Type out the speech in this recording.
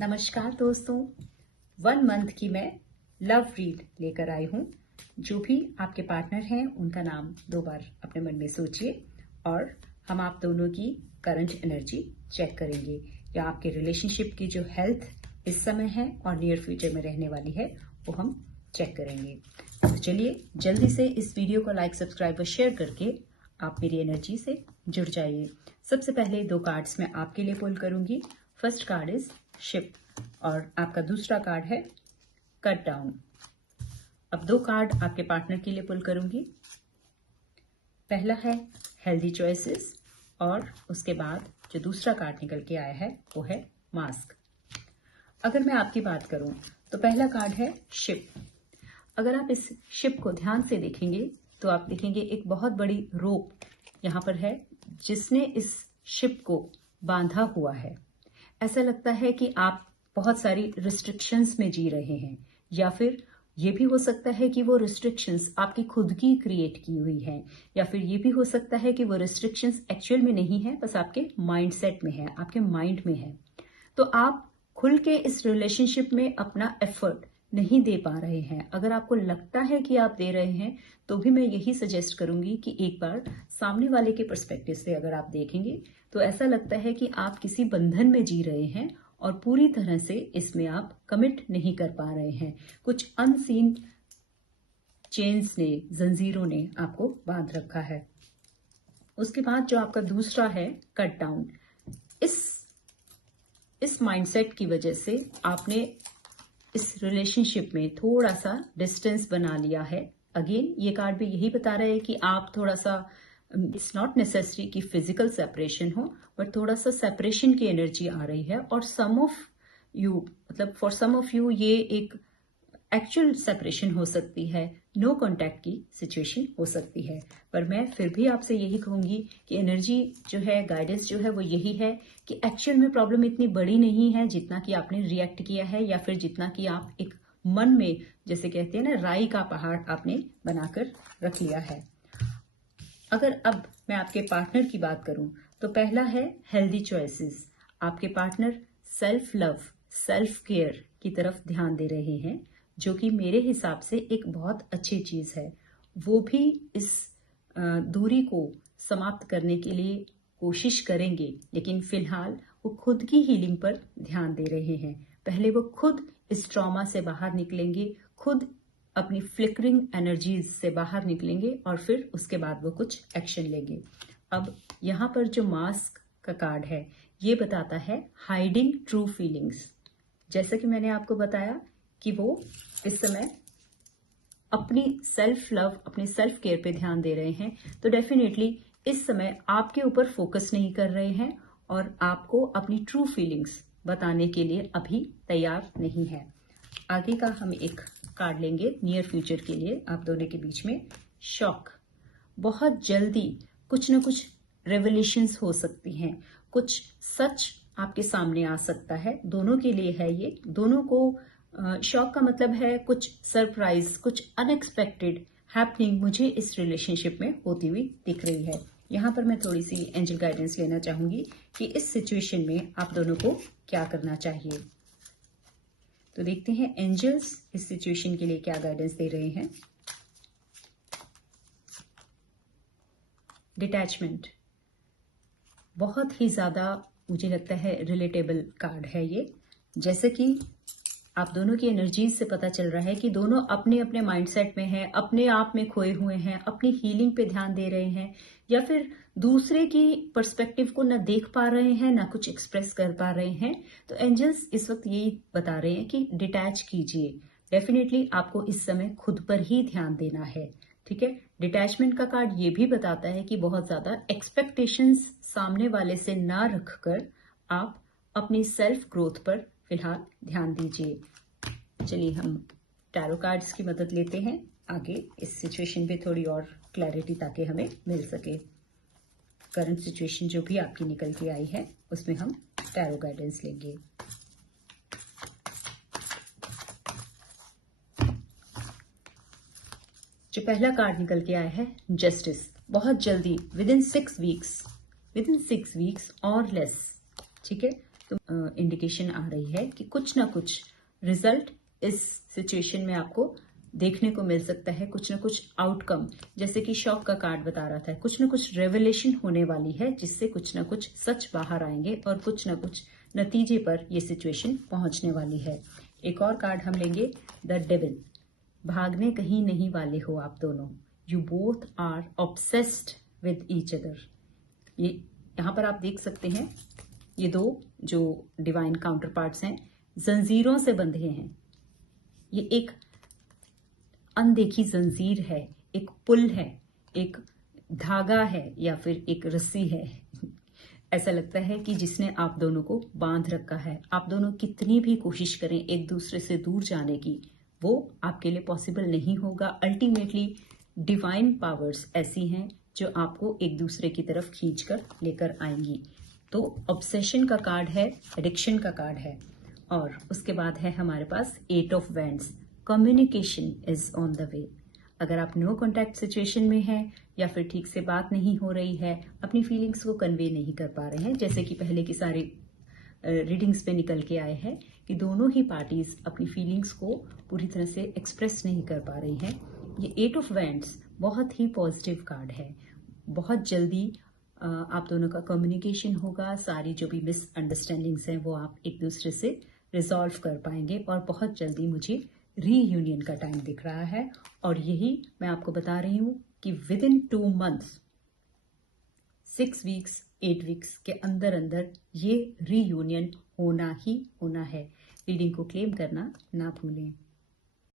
नमस्कार दोस्तों, 1 मंथ की मैं लव रीड लेकर आई हूँ। जो भी आपके पार्टनर हैं उनका नाम 2 बार अपने मन में सोचिए और हम आप दोनों की करंट एनर्जी चेक करेंगे या आपके रिलेशनशिप की जो हेल्थ इस समय है और नियर फ्यूचर में रहने वाली है वो हम चेक करेंगे। तो चलिए जल्दी से इस वीडियो को लाइक, सब्सक्राइब और शेयर करके आप मेरी एनर्जी से जुड़ जाइए। सबसे पहले 2 कार्ड्स मैं आपके लिए पुल करूंगी। फर्स्ट कार्ड इज शिप और आपका दूसरा कार्ड है कट डाउन। अब 2 कार्ड आपके पार्टनर के लिए पुल करूंगी। पहला है हेल्दी चॉइसेस और उसके बाद जो दूसरा कार्ड निकल के आया है वो है मास्क। अगर मैं आपकी बात करूं तो पहला कार्ड है शिप। अगर आप इस शिप को ध्यान से देखेंगे तो आप देखेंगे एक बहुत बड़ी रोप यहाँ पर है जिसने इस शिप को बांधा हुआ है। ऐसा लगता है कि आप बहुत सारी रिस्ट्रिक्शंस में जी रहे हैं या फिर ये भी हो सकता है कि वो रिस्ट्रिक्शंस आपकी खुद की क्रिएट की हुई हैं या फिर ये भी हो सकता है कि वो रिस्ट्रिक्शंस एक्चुअल में नहीं है, बस आपके माइंडसेट में है, आपके माइंड में है। तो आप खुल के इस रिलेशनशिप में अपना एफर्ट नहीं दे पा रहे हैं। अगर आपको लगता है कि आप दे रहे हैं तो भी मैं यही सजेस्ट करूंगी कि एक बार सामने वाले के पर्सपेक्टिव से अगर आप देखेंगे तो ऐसा लगता है कि आप किसी बंधन में जी रहे हैं और पूरी तरह से इसमें आप कमिट नहीं कर पा रहे हैं। कुछ अनसीन चेन्स ने, जंजीरों ने आपको बांध रखा है। उसके बाद जो आपका दूसरा है कट डाउन, इस माइंडसेट की वजह से आपने इस रिलेशनशिप में थोड़ा सा डिस्टेंस बना लिया है। अगेन ये कार्ड भी यही बता रहा है कि आप थोड़ा सा, इट्स नॉट नेसेसरी कि फिजिकल सेपरेशन हो, बट थोड़ा सा सेपरेशन की एनर्जी आ रही है और सम ऑफ यू, मतलब फॉर सम ऑफ यू ये एक एक्चुअल सेपरेशन हो सकती है, नो कांटेक्ट की सिचुएशन हो सकती है। पर मैं फिर भी आपसे यही कहूंगी कि एनर्जी जो है, गाइडेंस जो है वो यही है कि एक्चुअल में प्रॉब्लम इतनी बड़ी नहीं है जितना कि आपने रिएक्ट किया है या फिर जितना कि आप एक मन में, जैसे कहते हैं ना, राई का पहाड़ आपने बनाकर रख लिया है। अगर अब मैं आपके पार्टनर की बात करूं तो पहला है हेल्दी चॉइसेस। आपके partner self love, self care की तरफ ध्यान दे रहे हैं, जो कि मेरे हिसाब से एक बहुत अच्छी चीज है। वो भी इस दूरी को समाप्त करने के लिए कोशिश करेंगे, लेकिन फिलहाल वो खुद की हीलिंग पर ध्यान दे रहे हैं। पहले वो खुद इस ट्रॉमा से बाहर निकलेंगे, खुद अपनी फ्लिकरिंग एनर्जीज से बाहर निकलेंगे और फिर उसके बाद वो कुछ एक्शन लेंगे। अब यहाँ पर जो मास्क का कार्ड है ये बताता है हाइडिंग ट्रू फीलिंग्स। जैसा कि मैंने आपको बताया कि वो इस समय अपनी सेल्फ लव, अपनी सेल्फ केयर पे ध्यान दे रहे हैं, तो डेफिनेटली इस समय आपके ऊपर फोकस नहीं कर रहे हैं और आपको अपनी ट्रू फीलिंग्स बताने के लिए अभी तैयार नहीं है। आगे का हम एक कार्ड लेंगे नियर फ्यूचर के लिए आप दोनों के बीच में। शॉक, बहुत जल्दी कुछ ना कुछ रेवलेशंस हो सकती हैं, कुछ सच आपके सामने आ सकता है। दोनों के लिए है ये, दोनों को शॉक का मतलब है कुछ सरप्राइज, कुछ अनएक्सपेक्टेड हैपनिंग मुझे इस रिलेशनशिप में होती हुई दिख रही है। यहाँ पर मैं थोड़ी सी एंजल गाइडेंस लेना चाहूंगी कि इस सिचुएशन में आप दोनों को क्या करना चाहिए। तो देखते हैं एंजल्स इस सिचुएशन के लिए क्या गाइडेंस दे रहे हैं। डिटैचमेंट, बहुत ही ज्यादा मुझे लगता है रिलेटेबल कार्ड है ये। जैसे कि आप दोनों की एनर्जीज से पता चल रहा है कि दोनों अपने अपने माइंडसेट में हैं, अपने आप में खोए हुए हैं, अपनी हीलिंग पे ध्यान दे रहे हैं या फिर दूसरे की पर्सपेक्टिव को ना देख पा रहे हैं, ना कुछ एक्सप्रेस कर पा रहे हैं। तो एंजल्स इस वक्त यही बता रहे हैं कि डिटैच कीजिए। डेफिनेटली आपको इस समय खुद पर ही ध्यान देना है, ठीक है। डिटैचमेंट का कार्ड ये भी बताता है कि बहुत ज्यादा एक्सपेक्टेशंस सामने वाले से ना रखकर आप अपनी सेल्फ ग्रोथ पर फिलहाल ध्यान दीजिए। चलिए हम टैरो कार्ड्स की मदद लेते हैं आगे इस सिचुएशन पे थोड़ी और क्लैरिटी ताकि हमें मिल सके। करंट सिचुएशन जो भी आपकी निकल के आई है उसमें हम टैरो गाइडेंस लेंगे। जो पहला कार्ड निकल के आया है जस्टिस, बहुत जल्दी विद इन 6 वीक्स और लेस, ठीक है, तो इंडिकेशन आ रही है कि कुछ ना कुछ रिजल्ट इस सिचुएशन में आपको देखने को मिल सकता है, कुछ ना कुछ आउटकम, जैसे कि शॉक का कार्ड बता रहा था, कुछ ना कुछ रेवलेशन होने वाली है जिससे कुछ ना कुछ सच बाहर आएंगे और कुछ ना कुछ नतीजे पर ये सिचुएशन पहुंचने वाली है। एक और कार्ड हम लेंगे, द डेविल। भागने कहीं नहीं वाले हो आप दोनों, you both are obsessed with each other. ये यहाँ पर आप देख सकते हैं, ये दो जो डिवाइन काउंटर पार्ट्स हैं जंजीरों से बंधे हैं। ये एक अनदेखी जंजीर है, एक पुल है, एक धागा है या फिर एक रस्सी है। ऐसा लगता है कि जिसने आप दोनों को बांध रखा है। आप दोनों कितनी भी कोशिश करें एक दूसरे से दूर जाने की, वो आपके लिए पॉसिबल नहीं होगा। अल्टीमेटली डिवाइन पावर्स ऐसी हैं जो आपको एक दूसरे की तरफ खींचकर लेकर आएंगी। तो ऑब्सेशन का कार्ड है, एडिक्शन का कार्ड है। और उसके बाद है हमारे पास 8 of wands, communication is on the way. अगर आप नो कॉन्टैक्ट सिचुएशन में हैं या फिर ठीक से बात नहीं हो रही है, अपनी फीलिंग्स को कन्वे नहीं कर पा रहे हैं, जैसे कि पहले की सारी रीडिंग्स पे निकल के आए हैं कि दोनों ही पार्टीज अपनी फीलिंग्स को पूरी तरह से एक्सप्रेस नहीं कर पा रही हैं। ये 8 ऑफ वैंड्स बहुत ही पॉजिटिव कार्ड है। बहुत जल्दी आप दोनों का कम्युनिकेशन होगा, सारी जो भी मिसअंडरस्टैंडिंग्स हैं वो आप एक दूसरे से रिजॉल्व कर पाएंगे और बहुत जल्दी मुझे रीयूनियन का टाइम दिख रहा है। और यही मैं आपको बता रही हूं कि with in 2 months, 6 weeks, 8 weeks के अंदर अंदर ये रीयूनियन होना ही होना है। रीडिंग को क्लेम करना ना भूलें।